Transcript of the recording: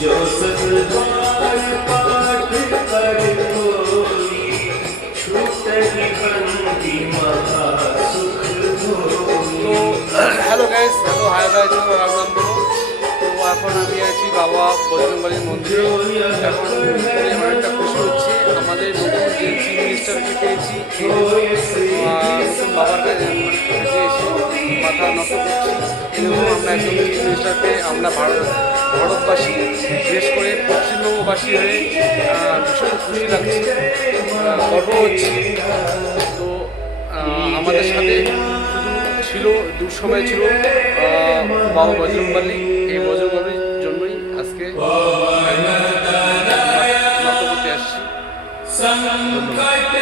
जो सतबार पाठ कर कोई छूटहि बंदी महा सुख होई। হ্যালো গাইস, হাই গাইস, রামনাম বলো। তো এখন আমি আছি বাবা বজরংবলীর মন্দিরে। এখন অনেকটা খুশি হচ্ছে, আমাদের নতুন যে চিফ মিনিস্টারকে পেয়েছি, নতুন বাবার কাছে এসে মাথা নত করছি। এরকম আমরা একজন চিফ মিনিস্টার পেয়ে আমরা ভারতবাসী, বিশেষ করে পশ্চিমবঙ্গবাসী হয়ে ভীষণ খুশি লাগছে, গর্ব হচ্ছে। তো আমাদের সাথে ছিল দুঃসময় ছিল বাবা বজরংবলী। এই বজরংবলীর জন্যই আজকে নত করতে আসছি।